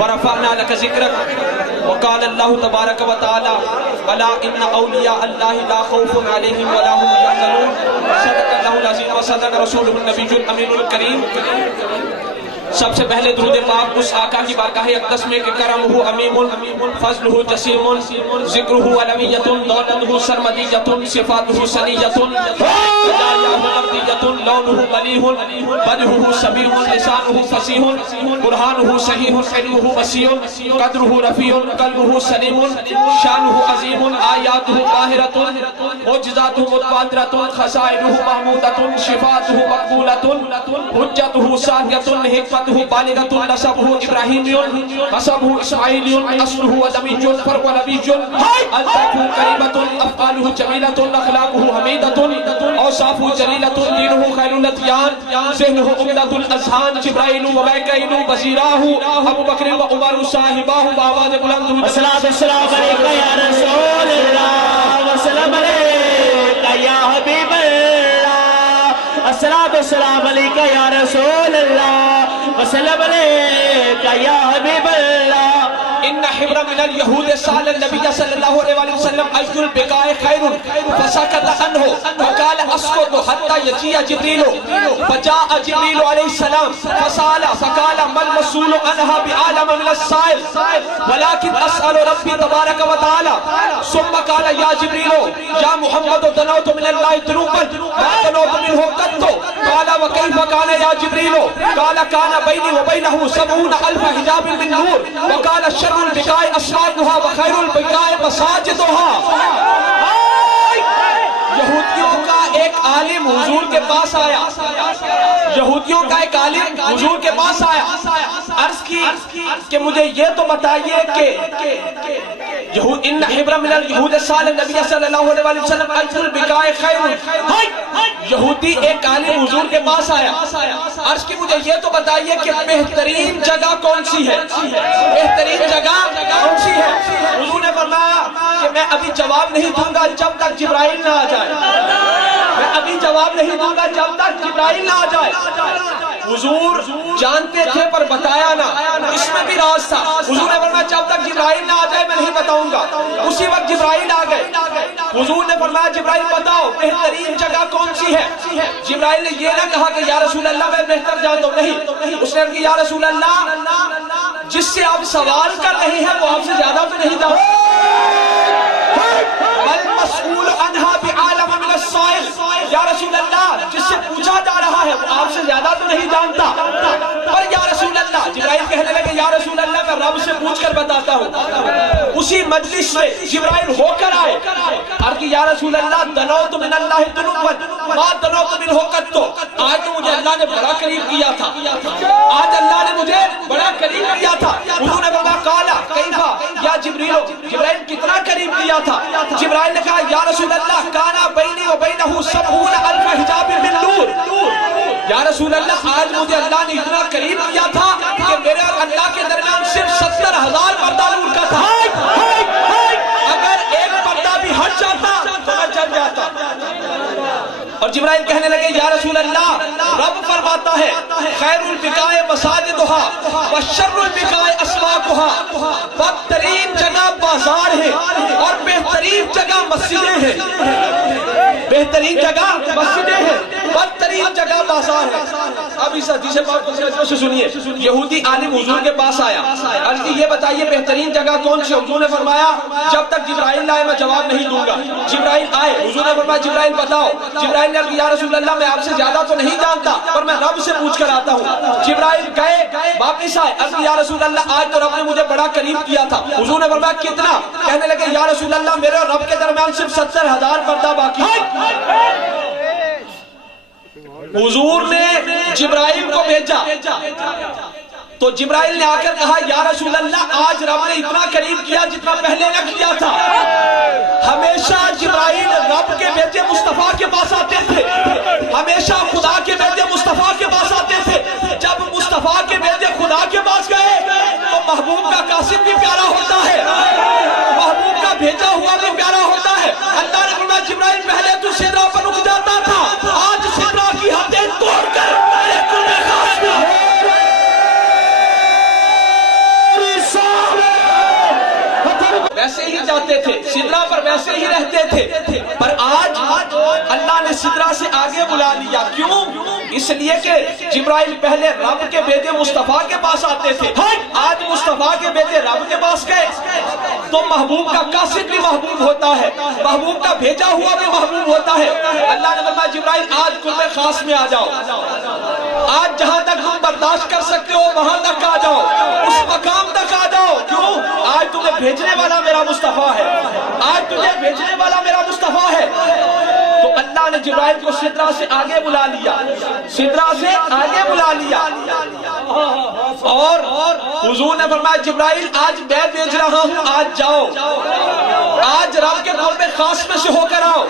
ورفعنا لك ذكرك وقال الله تبارك وتعالى الا ان اولیاء اللہ لا خوف علیہم ولا هم يحزنون صدق اللہ العظیم وصدق رسولہ النبی الامین الکریم۔ سب سے پہلے درود پاک اس آقا کی بارگاہ اقدس میں کہ کرمہ عمیم فضلہ جسیم ذکرہ علمیۃ دولتہ سرمدیۃ صفاتہ سنیۃ ہدایہ مردیۃ لونہ ملیح وجہہ سمیع لسانہ فصیح برہانہ صحیح علمہ وسیع قدرہ رفیع قلبہ سلیم شانہ عظیم آیاتہ طاہرۃ معجزاتہ متواترۃ خصائلہ محمودۃ شفاعتہ مقبولۃ حجتہ ثابتۃ حکمتہ بالغۃ نسبہ ابراہیمی حسبہ اسماعیلی اصلہ ادمی فرق نبی الطف کریمۃ افعالہ جمیلۃ اخلاقہ حمیدۃ اوصافہ جلیلۃ دینہ خیر الادیان ذہنہ عمدۃ الاذہان جبرائیل و میکائیل وزیراہ ابو بکر و عمر صاحباہ بآواز بلند الصلاۃ والسلام علیکہ یا رسول اللہ وسلام علیکہ یا حبیب اللہ الصلاۃ والسلام علیکہ یا رسول اللہ وسلم علیکہ یا حبیب اللہ۔ ان حبر من اليهود سأل النبي صلى الله عليه وسلم أي البقاع خير فسكت عنه وقال اسكت حتى يجيء جبريل فجاء جبريل عليه السلام فسأل فقال ما المسؤول عنها بعالم من السائل ولكن أسأل ربي تبارك وتعالى ثم قال يا جبريل يا محمد دنوت من الله دنوبا ما دنوت منه قط قال وكيف كان يا جبريل قال كان بيني وبينه 70,000 حجاب من نور وقال شر البقاع اسواقها وخیر البقاع مساجدها۔ یہودیوں کا ایک عالم حضور کے پاس آیا، یہودیوں کا ایک عالم حضور کے پاس آیا، عرض کی کہ مجھے یہ تو بتائیے کہ ان حبر من اليهود سأل النبی صلی اللہ علیہ وسلم أي البقاع خیر۔ یہودی ایک عالم حضور کے پاس آیا، عرض کی مجھے یہ تو بتائیے کہ بہترین جگہ کون سی ہے، بہترین جگہ کون سی ہے؟ حضور نے فرمایا کہ میں ابھی جواب نہیں دوں گا جب تک جبرائیل نہ آ جائے، میں ابھی جواب نہیں دوں گا جب تک جبرائیل نہ آ جائے۔ حضور جانتے تھے پر بتایا نہ، اس میں بھی راز تھا۔ حضور نے فرمایا جب تک جبرائیل نہ آ جائے میں نہیں بتاؤں گا۔ اسی وقت جبرائیل آ گئے، حضور نے فرمایا جبرائیل بتاؤ بہترین جگہ کون سی ہے؟ جبرائیل نے یہ نہ کہا کہ یا رسول اللہ میں بہتر جانتا ہوں، نہیں، اس نے کہا یا رسول اللہ جس سے آپ سوال کر رہے ہیں وہ آپ سے زیادہ تو نہیں جانتا۔ المسئول عنہا بعالم من السائل، یا رسول اللہ جس سے پوچھا جا رہا ہے وہ آپ سے زیادہ تو نہیں جانتا۔ پر یا رسول اللہ جبرائیل کہنے لگے یا رسول اللہ میں رب سے پوچھ کر بتاتا ہوں۔ اسی مجلس میں جبرائیل ہو کر آئے، اور کہ یا رسول اللہ دنوت من اللہ دنوبا ما دنوت منہ قط، آج تو مجھے اللہ نے بڑا قریب کیا تھا، آج اللہ نے مجھے بڑا قریب کیا تھا۔ انہوں نے فرمایا قالا کیفا یا جبریل، جبرائیل کتنا قریب کیا تھا؟ جبرائیل نے کہا یا رسول اللہ کانا بینی و بینہ 70,000 حجاب من نور، یا رسول اللہ آج مجھے اللہ نے اتنا قریب کیا تھا کہ میرے اور اللہ کے درمیان صرف 70,000 پردہ نور کا تھا، اگر ایک پردہ بھی ہٹ جاتا تو میں چل جاتا۔ اور جبرائیل کہنے لگے یا رسول اللہ رب فرماتا ہے خیر البقاع مساجدها وشر البقاع اسواقها، بدترین جگہ بازار ہے اور بہترین جگہ مسجدیں ہیں، بہترین جگہ مسجدیں ہیں، بدترین جگہ بازار ہے۔ اب اس حدیث پاک کو توجہ سے سنیے، یہودی عالم حضور کے پاس آیا، عرض کی یہ بتائیے بہترین جگہ کون سی؟ حضور نے فرمایا جب تک جبرائیل نہ آئے میں جواب نہیں دوں گا۔ جبرائیل آئے، حضور نے فرمایا جبرائیل بتاؤ۔ جبرائیل نے کہا یا رسول اللہ میں آپ سے زیادہ تو نہیں جانتا پر میں رب سے پوچھ کر آتا ہوں۔ جبرائیل گئے واپس آئے، عرض کی یا رسول اللہ آج تو رب نے مجھے بڑا قریب کیا تھا۔ حضور نے فرمایا کتنا؟ کہنے لگے یا رسول اللہ میرے اور رب کے درمیان صرف 70,000 پردہ باقی ہے۔ حضور نے جبرائیل کو بھیجا تو جبرائیل نے آ کر کہا یا رسول اللہ آج رب نے اتنا قریب کیا جتنا پہلے نہ کیا تھا۔ ہمیشہ جبرائیل رب کے بیٹے مصطفیٰ کے پاس آتے تھے، ہمیشہ خدا کے بیٹے مصطفیٰ کے پاس آتے تھے۔ جب مصطفیٰ کے بیٹے خدا کے پاس گئے تو محبوب کا قاسم بھی پیارا ہوتا ہے، محبوب کا بھیجا ہوا بھی پیارا ہوتا ہے۔ اللہ نے فرمایا جبرائیل پہلے تو سدرہ پر رک جاتا تھا، آج سدرہ کی حدیں بلا لیا. کیوں؟ اس لیے کہ جبرائیل پہلے رب کے بیٹے مصطفیٰ کے پاس آتے تھے, آج مصطفیٰ کے بیٹے رب کے پاس گئے تو محبوب کا قاصد بھی محبوب ہوتا ہے, محبوب کا بھیجا ہوا بھی محبوب ہوتا ہے. اللہ نے فرمایا جبرائیل آج قرب خاص میں آ جاؤ, آج جہاں تک تم برداشت کر سکتے ہو وہاں تک آ جاؤ, اس مقام تک آ جاؤ. کیوں؟ آج تمہیں بھیجنے والا میرا مصطفیٰ ہے, آج تمہیں بھیجنے والا میرا مصطفیٰ ہے. تو اللہ نے جبرائیل کو سدرہ سے آگے بلا لیا, سدرہ سے آگے بلا لیا, اور حضور نے فرمایا جبرائیل آج میں بھیج رہا ہوں, آج جاؤ, آج رب کے قرب خاص میں سے ہو کر آؤ,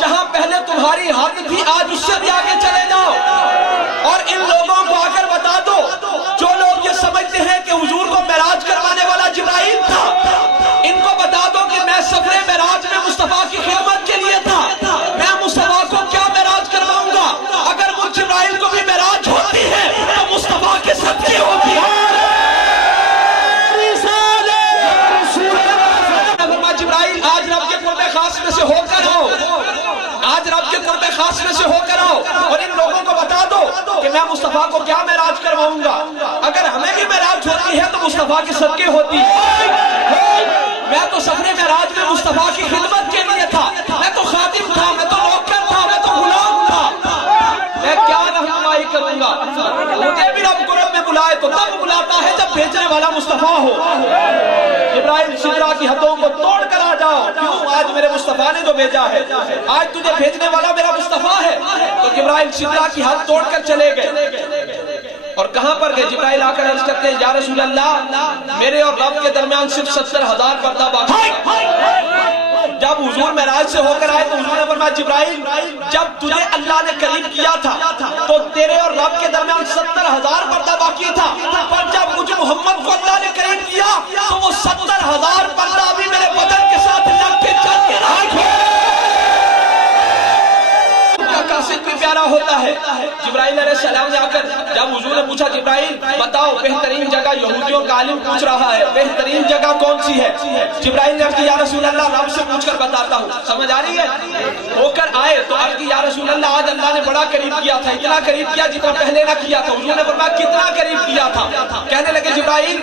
جہاں پہلے تمہاری حد تھی آج اس سے بھی آگے چلے جاؤ. اور ان لوگوں کو آ کر بتا دو جو لوگ یہ سمجھتے ہیں کہ حضور کو معراج کروانے والا جبرائیل تھا, ان کو بتا دو کہ میں سفر معراج میں مصطفیٰ کی خدمت کے لیے تھا. میں مصطفیٰ کو کیا معراج کرواؤں گا؟ اگر مجھ جبرائیل کو بھی معراج ہوتی ہے تو مصطفیٰ کے صدقے ہوتی ہے. جبرائیل آج رب کے قرب خاص میں سے ہو کر آؤ, آج رب کے قرب خاص میں سے ہو کر آؤ, اور ان لوگوں کو بتا دو کہ میں مصطفیٰ کو کیا معراج کرواؤں گا. اگر ہمیں بھی معراج ہوتی ہے تو مصطفیٰ کے صدقے ہوتی ہے. میں تو سفر معراج میں مصطفیٰ کی خدمت کے لیے تھا, میں تو خادم تھا, میں تو نوکر تھا, میں تو غلام تھا, میں کیا رہنمائی کروں گا. مجھے بھی رب قرب میں بلائے تو تب بلاتا ہے جب بھیجنے والا مصطفیٰ ہو. جبرائیل سدرہ کی حدوں کو توڑ کر آ جاؤ. کیوں؟ آج میرے مصطفیٰ نے جو بھیجا ہے, آج تجھے بھیجنے والا میرا مصطفیٰ ہے. تو جبرائیل سدرہ کی حد توڑ کر چلے گئے, اور کہاں پر گئے؟ جبرائیل آ کر عرض کرتے ہیں یا رسول اللہ میرے اور رب کے درمیان صرف 70,000 پردہ باقی. جب حضور معراج سے ہو کر آئے تو حضور نے فرمایا جبرائیل جب تجھے اللہ نے قریب کیا تھا تو تیرے اور رب کے درمیان 70,000 پردہ باقی تھا, پر جب مجھے محمد کو اللہ نے قریب کیا تو وہ 70,000 پردہ بھی میرے بدن کے ساتھ لگ کے چل کے رہا. قاصد بھی پیارا ہوتا ہے. جبرائیل علیہ السلام نے آ کر جب حضور نے پوچھا جبرائیل بتاؤ بہترین جگہ, یہودیوں کا عالم پوچھ رہا ہے بہترین جگہ کون سی ہے؟ جبرائیل نے عرض کی یا رسول اللہ رب سے پوچھ کر بتاتا ہوں. سمجھ آ رہی ہے؟ ہو کر آئے تو عرض کی یا رسول اللہ آج اللہ نے بڑا قریب کیا تھا, اتنا قریب کیا جتنا پہلے نہ کیا تھا. حضور نے فرمایا کتنا قریب کیا تھا؟ کہنے لگے جبرائیل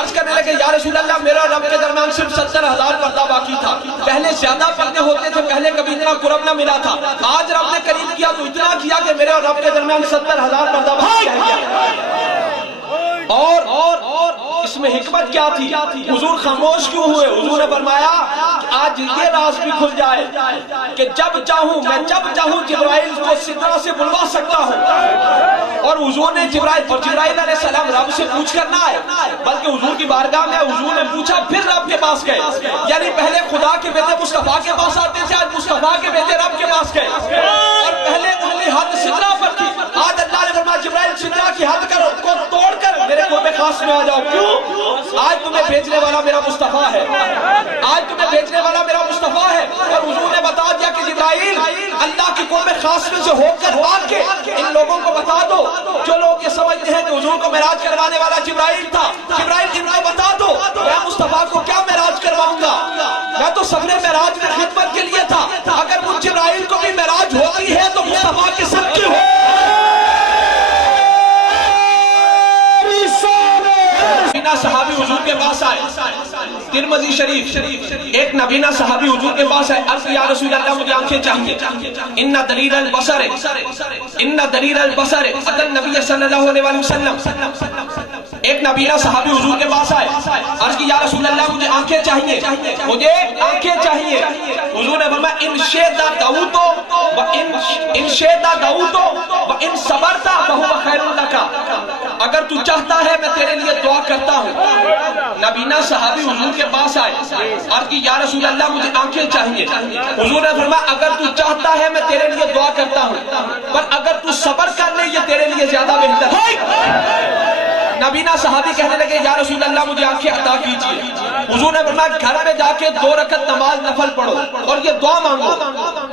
عرض کرنے لگے یا رسول اللہ میرا رب کے درمیان صرف 70,000 پردہ باقی تھا. پہلے زیادہ پردے ہوتے تھے, پہلے کبھی اتنا قرب نہ ملا تھا. آج رب نے قریب کیا تو اتنا کیا کہ میرے اور رب کے درمیان 70,000 پردہ باقی رہ گیا. اور اس میں حکمت کیا تھی؟ حضور خاموش کیوں ہوئے؟ حضور نے فرمایا آج یہ راز بھی کھل جائے کہ جب چاہوں میں جب چاہوں جبرائیل کو سدرہ سے بلوا سکتا ہوں. اور حضور نے جبرائیل علیہ السلام رب سے پوچھ کر نہ آئے بلکہ حضور کی بارگاہ میں حضور نے پوچھا پھر رب کے پاس گئے. یعنی پہلے خدا کے بیٹے مصطفیٰ کے پاس آتے تھے, آج مصطفیٰ کے بیٹے رب کے پاس گئے. اور پہلے انہی حد سدرہ پر تھی, آج اللہ نے فرمایا جبرائیل سدرہ کی حد کو توڑ کر میرے قرب خاص میں آ جاؤ. کیوں؟ آج تمہیں بھیجنے والا میرا مصطفیٰ ہے, آج تمہیں بھیجنے والا میرا مصطفیٰ ہے. اور حضور نے بتا دیا کہ جبرائیل اللہ کی قرب خاص میں سے ہو کر آ کے ان لوگوں کو بتا دو جو لوگ یہ سمجھتے ہیں کہ حضور کو معراج کروانے والا جبرائیل تھا. جبرائیل ان کو بتا دو میں مصطفیٰ کو کیا معراج کرواؤں گا, میں تو سفر معراج میں خدمت کے لیے تھا. اگر مجھ جبرائیل کو بھی معراج ہوتی ہے تو مصطفیٰ کے صدقے ہو. نبینا صحابی حضور کے پاس آئے, ترمذی شریف ایک نبینا صحابی حضور کے پاس آئے, عرض یا رسول اللہ مجھے آنکھیں چاہیے. ان دلیل البصر اتى النبی صلی اللہ علیہ وسلم. ایک نبینا صحابی حضور کے پاس آئے, عرض کی یا رسول اللہ مجھے آنکھیں چاہیے, مجھے آنکھیں چاہیے. حضور نے فرمایا ان شئت دعوت وان شئت دعوت وان صبرت فهو خیر لك. اگر تو چاہتا ہے میں تیرے لیے دعا کرتا ہوں. نبینا صحابی حضور کے پاس آئے, عرض کی یا رسول اللہ مجھے آنکھیں چاہیے. حضور نے فرمایا اگر تو چاہتا ہے میں تیرے لیے دعا کرتا ہوں, پر اگر تو صبر کر لے یہ تیرے لیے زیادہ بہتر ہے. نبینا صحابی کہنے لگے یا رسول اللہ مجھے آنکھیں عطا کیجئے. حضور نے فرمایا گھر میں جا کے 2 رکعت نماز نفل پڑھو اور یہ دعا مانگو.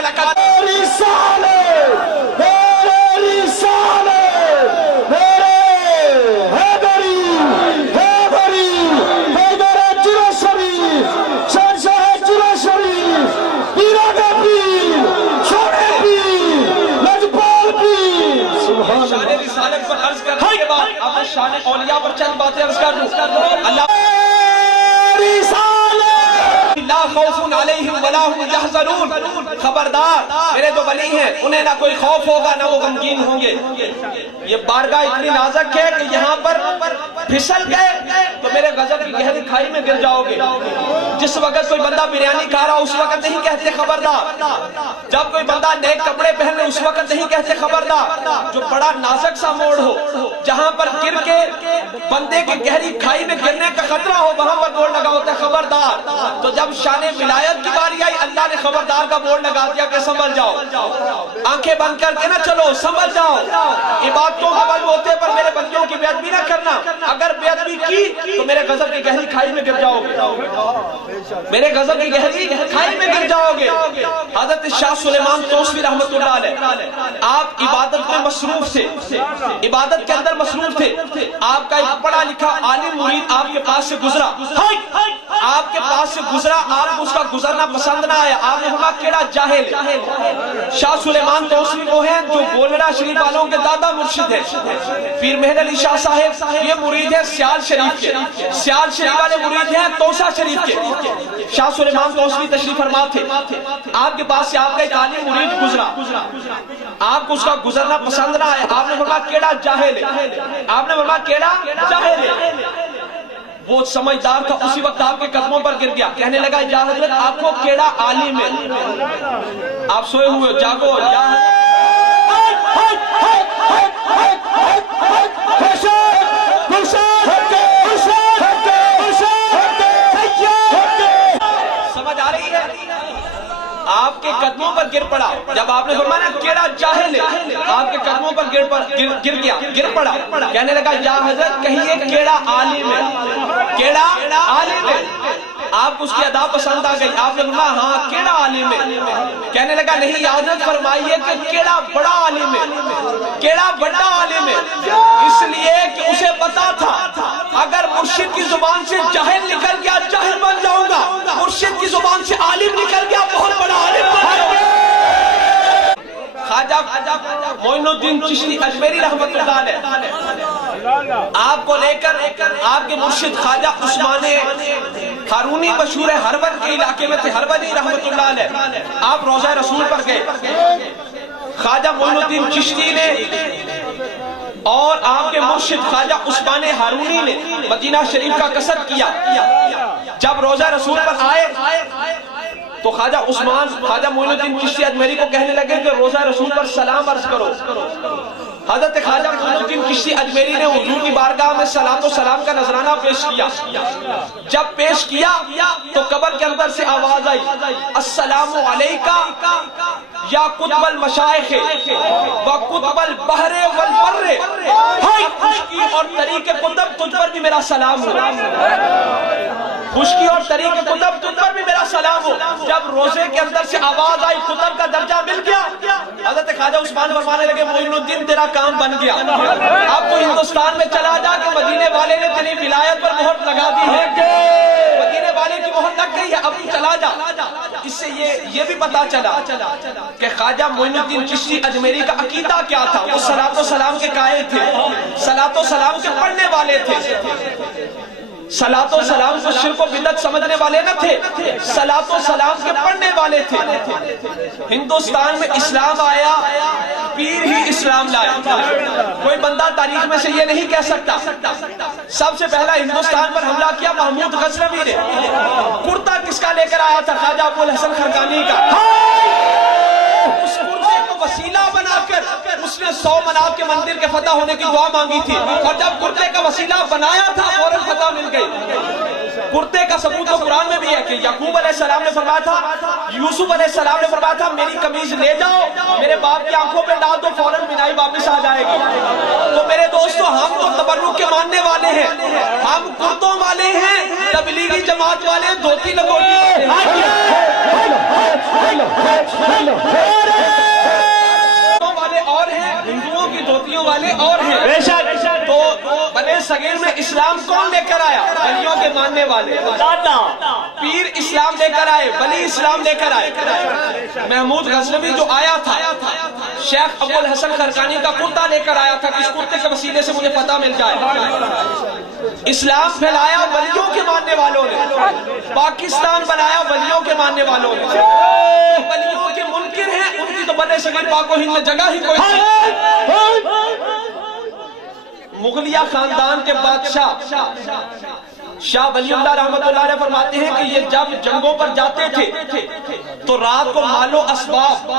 لقد شان رسالت پر عرض کرنے کے بعد اب میں شان اولیاء پر چند باتیں عرض کر دوں. اللہ لا خوف علیہم ولا هم یحزنون، خبردار میرے جو ولی ہیں انہیں نہ کوئی خوف ہوگا نہ وہ غمگین ہوں گے. یہ بارگاہ اتنی نازک ہے کہ یہاں پر پھسل گئے تو میرے غضب کی گہری کھائی میں گر جاؤ گے. جس وقت کوئی بندہ بریانی کھا رہا اس وقت نہیں کہتے خبردار. جب کوئی بندہ نیک کپڑے پہن لے اس وقت نہیں کہتے خبردار. جو بڑا نازک سا موڑ ہو جہاں پر گر کے بندے کی گہری کھائی میں گرنے کا خطرہ ہو وہاں پر بورڈ لگا ہوتا ہے خبردار. تو جب شان ولایت کی باری آئی اللہ نے خبردار کا بورڈ لگا دیا کہ سنبھل جاؤ، آنکھیں بند کر کے نہ چلو، سنبھل جاؤ. عبادتوں کا بل ہوتے پر میرے بندیوں کی بے ادبی نہ کرنا. اگر بے ادبی کی تو میرے غضب کی گہری کھائی میں گر جاؤ گے، میرے غضب کی گہری کھائی میں گر جاؤ گے. حضرت شاہ سلیمان توسوی رحمۃ اللہ علیہ آپ عبادت میں مصروف تھے، عبادت کے اندر مصروف تھے. آپ کا ایک پڑھا لکھا عالم مرید آپ کے پاس سے گزرا، آپ کے پاس سے گزرا، آپ کو اس کا گزرنا پسند نہ آیا. آپ نے کہا کیڑا جاہل. شاہ سلیمان توسوی وہ ہیں جو بولڑا شریف والوں کے دادا مرشد ہے. پیر مہر علی شاہ صاحب یہ مرید ہے سیال شریف کے، سیال شریف والے مرید ہیں توسا شریف کے. شاہ سلیمان توسوی تشریف فرما تھے. آپ کے پاس سے آپ کا ایک عالم مرید گزرا، آپ کو اس کا گزرنا پسند نہ آیا. آپ نے فرمایا کیڑا جاہل ہے، آپ نے فرمایا کیڑا جاہل ہے. وہ سمجھدار تھا، اسی وقت آپ کے قدموں پر گر گیا، کہنے لگا یا حضرت آپ کو کیڑا عالم ہے، آپ سوئے ہوئے جاگو. سمجھ آ رہی ہے؟ آپ کے قدموں پر گر پڑا. جب آپ نے فرمایا کیڑا جاہل ہے، آپ کے قدموں پر گر گیا، گر پڑا. کہنے لگا یا حضرت کہیے کیڑا عالم ہے، کیڑا عالم ہے. آپ کو اس کی ادا پسند آ گئی. آپ نے فرمایا ہاں کیڑا عالم ہے. کہنے لگا نہیں یا حضرت فرمائیے کہ کیڑا بڑا عالم ہے، کیڑا بڑا عالم ہے. اس لیے کہ اسے پتا تھا اگر مرشد کی زبان سے جاہل نکل گیا جاہل بن جاؤں گا، مرشد کی زبان سے عالم نکل گیا بہت بڑا عالم بن جاؤں گا. خواجہ معین الدین چشتی اجمیری رحمت اللہ علیہ آپ کو لے کر آپ کے مرشد خواجہ عثمان ہارونی مشہور ہے ہربن کے علاقے میں تھے، ہربنی رحمت اللہ علیہ آپ روضہ رسول پر گئے. خواجہ معین الدین چشتی نے اور آپ کے مرشد خواجہ عثمان ہارونی نے مدینہ شریف کا قصد کیا. جب روضہ رسول پر آئے تو خواجہ معین الدین چشتی اجمیری کو کہنے لگے کہ روضہ رسول پر سلام عرض کرو. حضرت خواجہ معین الدین چشتی اجمیری نے حضور کی بارگاہ میں صلاۃ و سلام کا نذرانہ پیش کیا. جب پیش کیا تو قبر کے اندر سے آواز آئی السلام علیکہ یا قطب المشائخ و قطب البحر والبر. خشکی اور طریق قطب تجھ پر بھی میرا سلام ہو، خشکی اور طریق قطب تجھ پر بھی میرا سلام ہو. جب روزے کے اندر سے آواز آئی قطب کا درجہ مل گیا. حضرت خواجہ عثمان فرمانے لگے معین الدین تیرا کام بن گیا، اب تو ہندوستان میں چلا جا کہ مدینے والے نے تیری ولایت پر مہر لگا دی ہے، مدینے والے کی مہر لگ گئی ہے، اب تو چلا جا. اس سے یہ بھی پتا چلا کہ خواجہ معین الدین چشتی اجمیری کا عقیدہ کیا تھا. وہ صلاۃ و سلام کے قائل تھے، صلاۃ و سلام کے پڑھنے والے تھے. صلاۃ و سلام کو شرک و بدعت سمجھنے والے نہ تھے، صلاۃ و سلام کے پڑھنے والے تھے. ہندوستان میں اسلام آیا، پیر ہی اسلام لایا. کوئی بندہ تاریخ میں سے یہ نہیں کہہ سکتا. سب سے پہلا ہندوستان پر حملہ کیا محمود غزنوی نے. کرتا کس کا لے کر آیا تھا؟ خواجہ ابو الحسن خرقانی کا. اس کرتے کو وسیلہ بنا کر اس نے 100 مناب کے مندر کے فتح ہونے کی دعا مانگی تھی، اور جب کرتے کا وسیلہ بنایا تھا فوراً فتح مل گئی. کرتے کا ثبوت تو قرآن میں بھی ہے کہ یعقوب علیہ السلام نے فرمایا تھا، یوسف علیہ السلام نے فرمایا تھا میری قمیض لے جاؤ میرے باپ کی آنکھوں پہ ڈال دو فوراً بینائی واپس آ جائے گی. تو میرے دوستو ہم تو تبرک کے ماننے والے ہیں، ہم کرتوں والے ہیں، تبلیغی جماعت والے دھوتی لگوٹی. والے اور ہیں، ہندوؤں کی دھوتیوں والے اور ہیں۔ بے شک تو بنے صغیر میں اسلام کون لے کر آیا؟ ولیوں کے ماننے والے۔ دادا پیر اسلام لے کر آئے، ولی اسلام لے کر آئے۔ محمود غزنوی جو آیا تھا، شیخ ابو الحسن خرقانی کا کرتا لے کر آیا تھا، اس کرتے کے وسیلے سے مجھے پتہ مل جائے۔ اسلام پھیلایا ولیوں کے ماننے والوں نے، پاکستان بنایا ولیوں کے ماننے والوں نے۔ ولیوں کے منکر ہیں، ان کی تو بنے صغیر پاک و ہند میں جگہ ہی کوئی نہیں۔ مغلیہ خاندان کے بادشاہ شاہ ولی اللہ رحمت اللہ علیہ فرماتے ہیں کہ یہ جب جنگوں پر جاتے تھے تو رات کو مال و اسباب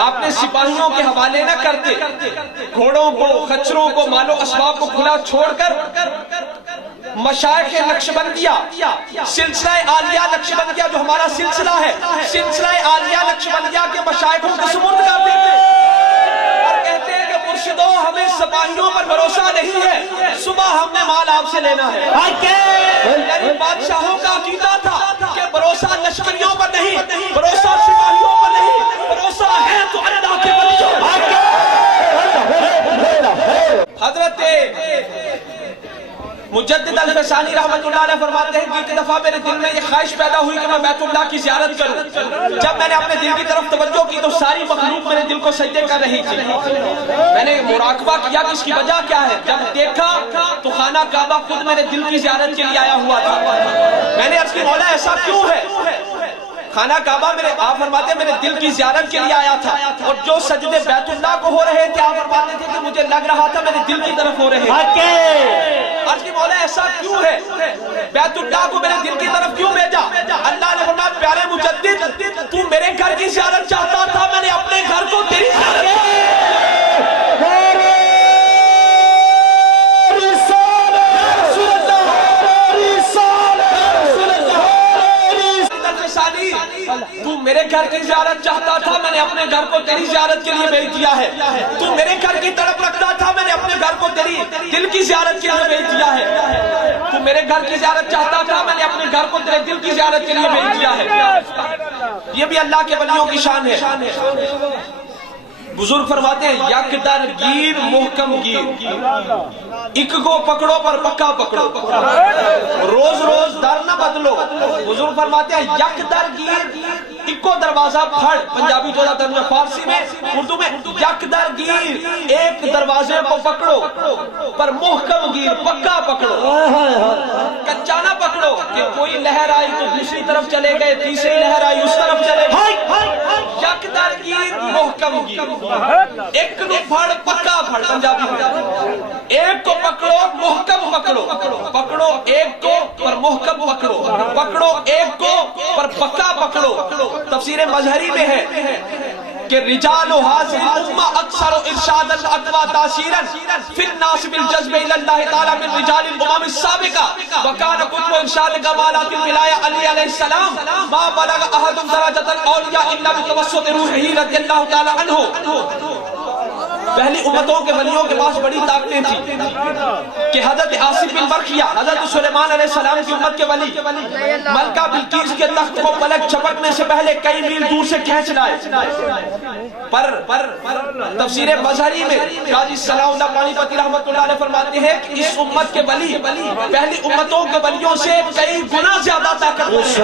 اپنے سپاہیوں کے حوالے نہ کرتے، گھوڑوں کو، خچروں کو، مال و اسباب کو کھلا چھوڑ کر مشائخ نقشبندیہ، سلسلہ عالیہ نقشبندیہ جو ہمارا سلسلہ ہے، سلسلہ عالیہ نقشبندیہ کے مشائخوں کو سپرد کر دیتے اور کہتے ہیں کہ مرشدو ہمیں سپاہیوں پر بھروسہ نہیں ہے، صبح ہم نے مال آپ سے لینا ہے۔ یعنی بادشاہوں کا عقیدہ تھا کہ بھروسہ لشکریوں پر نہیں، بھروسہ سپاہیوں پر نہیں، بھروسہ ہے تو اللہ کے ولیوں پر۔ حضرت مجدد الفسانی رحمت اللہ علیہ فرماتے ہیں کہ ایک دفعہ میرے دل میں یہ خواہش پیدا ہوئی کہ میں بیت اللہ کی زیارت کروں۔ جب میں نے اپنے دل کی طرف توجہ کی تو ساری مخلوق میرے دل کو سجدے کر رہی تھی۔ میں نے مراقبہ کیا کہ اس کی وجہ کیا ہے۔ جب دیکھا تو خانہ کعبہ خود میرے دل کی زیارت کے لیے آیا ہوا تھا۔ میں نے عرض کی مولا ایسا کیوں ہے؟ خانہ کعبہ میرے آپ فرماتے ہیں میرے دل کی زیارت کے لیے آیا تھا، اور جو سجدے بیت اللہ کو ہو رہے تھے آپ فرماتے تھے کہ مجھے لگ رہا تھا میرے دل کی طرف ہو رہے ہیں۔ آج کی مولا ایسا کیوں ہے؟ بیت اللہ کو میرے دل کی طرف کیوں بھیجا؟ اللہ نے فرمایا پیارے مجدد تو میرے گھر کی زیارت چاہتا تھا، میں نے اپنے گھر کو تیری تو میرے گھر کی زیارت چاہتا تھا، میں نے اپنے گھر کو تیری زیارت کے لیے بھیج دیا ہے۔ تو میرے گھر کی طرف رکھتا تھا، میں نے اپنے گھر کو تیری دل کی زیارت کے لیے بھیج دیا ہے۔ تو میرے گھر کی زیارت چاہتا تھا، میں نے اپنے گھر کو تیرے دل کی زیارت کے لیے بھیج دیا ہے۔ یہ بھی اللہ کے ولیوں کی شان ہے۔ بزرگ فرماتے ہیں یک در گیر محکم گیر، ایک کو پکڑو پر پکا پکڑو، روز روز در نہ بدلو۔ بزرگ فرماتے ہیں یک در گیر، ایک کو دروازہ پھڑ، پنجابی تھوڑا ترجمہ، فارسی میں اردو میں یک در گیر، ایک دروازے کو پکڑو پر محکم گیر، پکا پکڑو، کچا نہ پکڑو کہ کوئی لہر آئی تو دوسری طرف چلے گئے، تیسری لہر آئی اس طرف چلے گئے۔ یک در گیر محکم گیر، ایک نو پھڑ پکا پھڑ، پنجابی میں ایک کو پکڑو محکم پکڑو، پکڑو ایک کو پر محکم پکڑو، پکڑو ایک کو پر پکا پکڑو۔ تفسیر مظہری میں ہے کہ رجال حاضر الامہ اکثر ارشاد الاقوى تاثیرا فی الناس بالجذب الى اللہ تعالی من رجال الامم السابقہ، وکان قطب ارشاد کمالات الولایہ علی علیہ السلام ما بلغ احد درجۃ الاولیاء الا بتوسط روحہ رضی اللہ تعالی عنہ۔ پہلی امتوں کے ولیوں کے پاس بڑی طاقتیں تھیں کہ حضرت آصف بن برقیہ، حضرت سلیمان علیہ السلام کی امت کے ولی، ملکہ بلقیس کے تخت کو پلک چھپکنے سے پہلے کئی میل دور سے کھینچ لائے۔ پر تفسیر مظہری میں قاضی صلاح اللہ پانی پتی رحمت اللہ علیہ فرماتے ہیں کہ اس امت کے ولی پہلی امتوں کے ولیوں سے کئی گنا زیادہ طاقت،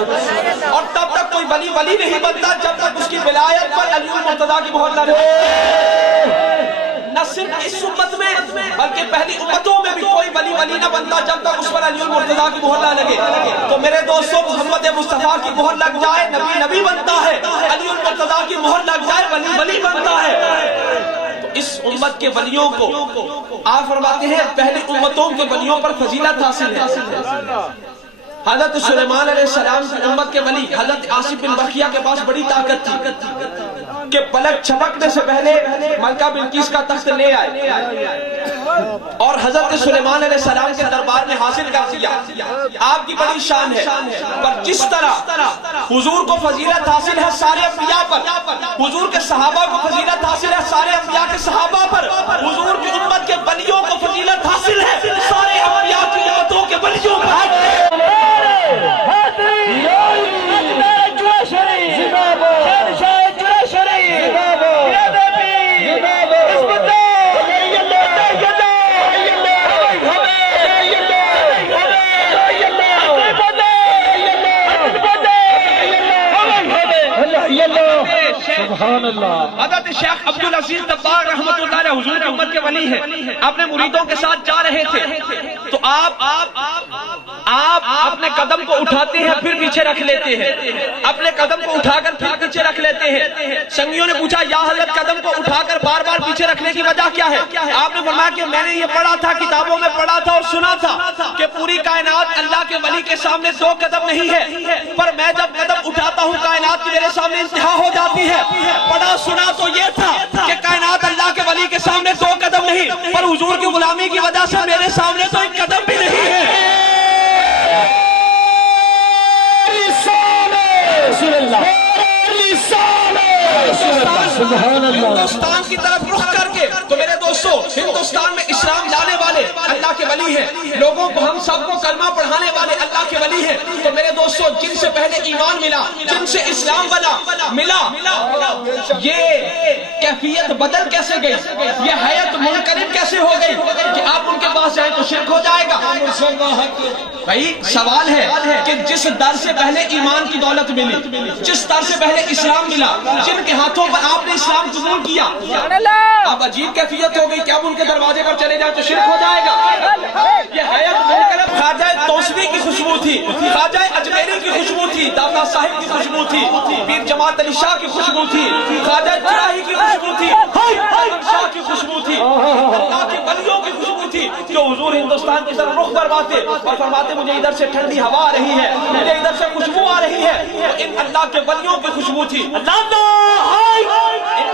اور تب تک کوئی ولی ولی نہیں بنتا جب تک اس کی ولایت پر علی المرتضیٰ کی مہر نہ لگے۔ نہ صرف اس امت میں بلکہ پہلی امتوں میں بھی کوئی ولی نہ بنتا جب تک اس پر علی المرتضیٰ کی مہر نہ لگے۔ تو میرے دوستوں محمد مصطفیٰ کی مہر لگ جائے نبی نبی بنتا ہے، علی المرتضیٰ کی مہر لگ جائے ولی ولی بنتا ہے۔ تو اس امت کے ولیوں کو آپ فرماتے ہیں پہلی امتوں کے ولیوں پر فضیلت حاصل ہے۔ حضرت سلیمان علیہ السلام کی امت کے ولی حضرت آصف بن برقیہ کے پاس بڑی طاقت تھی کہ پلک چھپکنے سے پہلے ملکہ بلقیس کا تخت لے آئے اور حضرت سلیمان علیہ السلام کے دربار میں حاصل کر دیا۔ آپ کی بڑی شان ہے، پر جس طرح حضور کو فضیلت حاصل ہے سارے انبیاء پر، حضور کے صحابہ کو فضیلت حاصل ہے سارے انبیاء کے صحابہ پر، حضور کی امت کے ولیوں کو فضیلت حاصل ہے سارے انبیاء کی امتوں کے ولیوں پر۔ شہنشاہ سبحان اللہ. حضرت شیخ عبدالعزیز دباغ رحمۃ اللہ علیہ حضور کی امت کے ولی ہیں. اپنے مریدوں کے ساتھ جا رہے تھے تو آپ اپنے قدم کو اٹھاتے ہیں پھر پیچھے رکھ لیتے ہیں, اپنے قدم کو اٹھا کر پھر پیچھے رکھ لیتے ہیں. سنگیوں نے پوچھا یا حضرت قدم کو اٹھا کر بار بار پیچھے رکھنے کی وجہ کیا ہے؟ آپ نے فرمایا کہ میں نے یہ پڑھا تھا, کتابوں میں پڑھا تھا اور سنا تھا کہ پوری کائنات اللہ کے ولی کے سامنے 2 قدم نہیں ہے, پر میں جب قدم اٹھاتا ہوں کائنات کی میرے سامنے انتہا ہو جاتی ہے. پڑھا سنا تو یہ تھا کہ کائنات اللہ کے ولی کے سامنے 2 قدم نہیں, پر حضور کی غلامی کی وجہ سے میرے سامنے تو 1 قدم بھی نہیں ہے. رسول اللہ ہندوستان کی طرف رخ کر کے تو میرے دوستو ہندوستان میں اسلام لانے والے اللہ کے ولی ہیں, لوگوں کو ہم سب کو کلمہ پڑھانے والے اللہ کے ولی ہیں. تو میرے دوستو جن سے پہلے ایمان ملا, جن سے اسلام ملا, یہ کیفیت بدل کیسے گئی, یہ حیت منقلب کیسے ہو گئی کہ آپ ان کے پاس جائیں تو شرک ہو جائے گا؟ بھائی سوال ہے کہ جس در سے پہلے ایمان کی دولت ملی, جس در سے پہلے اسلام ملا, جن کے ہاتھوں پر آپ نے اسلام قبول کیا, اب عجیب کیفیت ہو گئی کہ اب ان کے دروازے پر چلے جائیں تو شرک ہو جائے گا. یہ حیات منقلب خواجہ توسوی کی خوشبو تھی, خواجہ اجمیری کی خوشبو تھی, داتا صاحب کی خوشبو تھی, پیر جماعت علی شاہ کی خوشبو تھی, خواجہ چراہی کی خوشبو تھی, شاہ کی خوشبو تھی, اللہ کے ولیوں کی خوشبو تھی, جو حضور ہندوستان کی طرف رخ فرماتے اور فرماتے مجھے ادھر سے ٹھنڈی ہوا آ رہی ہے, مجھے ادھر سے خوشبو آ رہی ہے. ان اللہ کے ولیوں کی خوشبو تھی, ان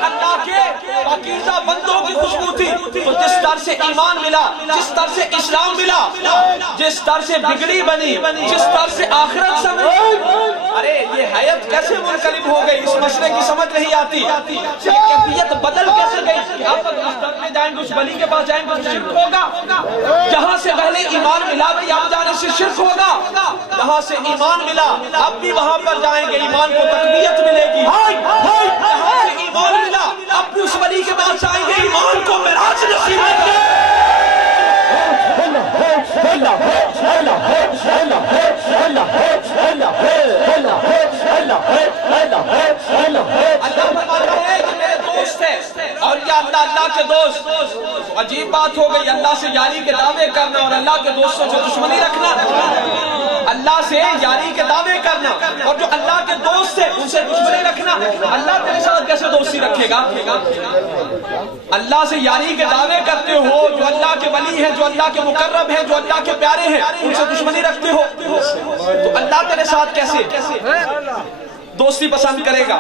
اللہ کے پاکیزہ بندوں کی خوشبو تھی. تو جس در سے ایمان ملا, جس در سے اسلام ملا, جس در سے بگڑی بنی, جس در سے آخرت سمجھی, ارے یہ حیات کیسے منقلب ہو گئی, اس مسئلے کی سمجھ نہیں آتی. یہ کیفیت بدل کیسے گئی؟ آپ اگر جائیں گے اس ولی کے پاس جائیں گے تو شرک ہوگا. جہاں سے پہلے ایمان ملا بھی آپ جانے سے شرک ہوگا, جہاں سے ایمان ملا اب بھی وہاں پر جائیں گے ایمان کو تقویت ملے گی. جہاں سے ایمان ملا اب بھی اس ولی کے پاس جائیں گے ایمان کو معراج نصیب ہوگی. اللہ فرماتا ہے کہ میرے دوست ہے اور یہ اللہ کے دوست. عجیب بات ہو گئی, اللہ سے یاری کے دعوے کرنا اور اللہ کے دوستوں سے دشمنی رکھنا. اللہ سے یاری کے دعوے کرنا اور جو اللہ کے دوست ہے ان سے دشمنی رکھنا. اللہ تیرے ساتھ کیسے دوستی رکھے گا؟ اللہ سے یاری کے دعوے کرتے ہو, جو اللہ کے ولی ہیں, جو اللہ کے مقرب ہیں, جو اللہ کے پیارے ہیں, ان سے دشمنی رکھتے ہو تو اللہ تیرے ساتھ کیسے دوستی پسند کرے گا؟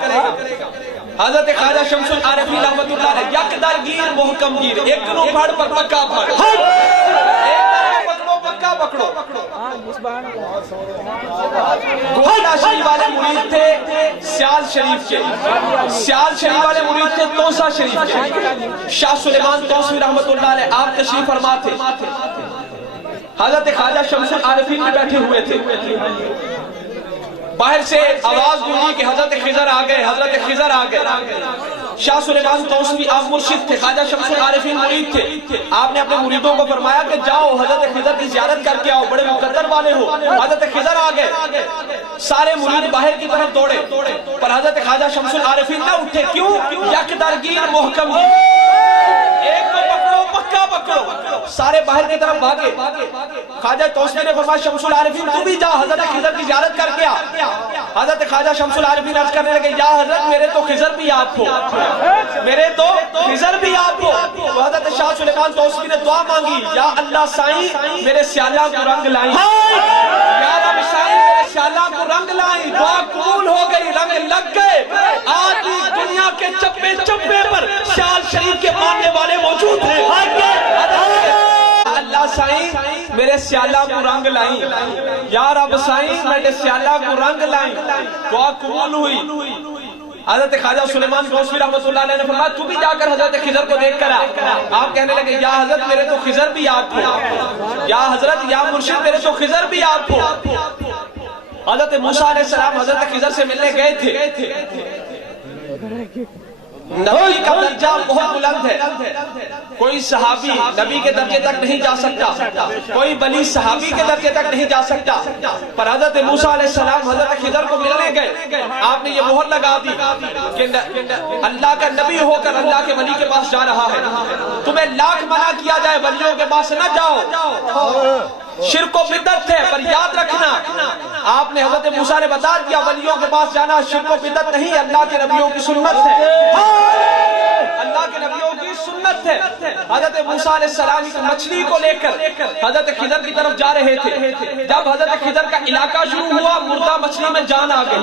حضرت خواجہ شمس العارفین رحمۃ اللہ علیہ یک در گیر محکم گیر, ایک نو پھڑ پر پکا پھڑ, پکا پکڑو. گوہرا شریف والے مرید تھے سیال شریف کے, سیال شریف والے مرید تھے توسا شریف کے. شاہ سلیمان توسوی رحمۃ اللہ علیہ آپ تشریف فرما تھے, حضرت خواجہ شمس العارفین میں بیٹھے ہوئے تھے. باہر سے آواز گونجی کہ حضرت خضر آ گئے, حضرت خضر آ گئے. شاہ سلیمان توسوی آپ مرشد تھے, خواجہ شمس العارفین مرید تھے. آپ نے اپنے مریدوں کو فرمایا کہ جاؤ حضرت خضر کی زیارت کر کے آؤ, بڑے مقدر والے ہو. حضرت خضر آ گئے, سارے مرید باہر کی طرف دوڑے, پر حضرت خواجہ شمس العارفین نہ اٹھے. کیوں؟ یک درگیر محکم گیر, ایک کو پکڑو پکا پکڑو. سارے باہر کی طرف بھاگے. خواجہ توسوی نے فرمایا شمس العارفین تو بھی جا حضرت خضر کی زیارت کر کے آ. حضرت خواجہ شمس العارفین عرض کرنے لگے یا حضرت میرے تو خضر بھی آپ ہو, میرے تو خضر بھی آپ ہو. تو حضرت شاہ سلیمان توسوی نے دعا مانگی, یا اللہ سائیں میرے سیالہ کو رنگ لائیں, یا رب سائیں میرے سیالہ کو رنگ لائیں. دعا قبول ہو گئی, رنگ لگ گئے. آج دنیا کے چپے چپے پر سیال شریف کے ماننے والے موجود ہیں. اللہ سائیں میرے سیالہ کو رنگ لائیں, یا رب سائیں میرے سیالہ کو رنگ لائیں. دعا قبول ہوئی. حضرت خواجہ سلیمان توسوی رحمۃ اللہ علیہ نے فرمایا تو بھی جا کر حضرت خضر کو دیکھ کر آ. آپ کہنے لگے یا حضرت میرے تو خضر بھی آپ ہو, یا حضرت یا مرشد میرے تو خضر بھی آپ ہو. حضرت موسیٰ علیہ السلام حضرت خضر سے ملنے گئے تھے. نبی کا درجہ بہت بلند ہے. کوئی صحابی نبی کے درجے تک نہیں جا سکتا, کوئی ولی صحابی کے درجے تک نہیں جا سکتا. پر حضرت موسیٰ علیہ السلام حضرت خضر کو ملنے گئے, آپ نے یہ مہر لگا دی کہ اللہ کا نبی ہو کر اللہ کے ولی کے پاس جا رہا ہے. تمہیں لاکھ منع کیا جائے ولیوں کے پاس نہ جاؤ, شرک و بدعت ہے, پر یاد رکھنا آپ نے حضرت موسیٰ نے بتا دیا ولیوں کے پاس جانا شرک و بدعت نہیں, اللہ کے نبیوں کی سنت ہے, اللہ کے نبیوں کی سنت ہے. حضرت موسیٰ علیہ السلام ایک مچھلی کو لے کر حضرت خضر کی طرف جا رہے تھے. جب حضرت خضر کا علاقہ شروع ہوا مردہ مچھلی میں جان آ گئی,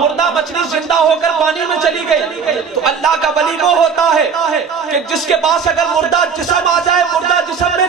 مردہ مچھلی زندہ ہو کر پانی میں چلی گئی. تو اللہ کا ولی وہ ہوتا ہے کہ جس کے پاس اگر مردہ جسم آ جائے, مردہ جسم میں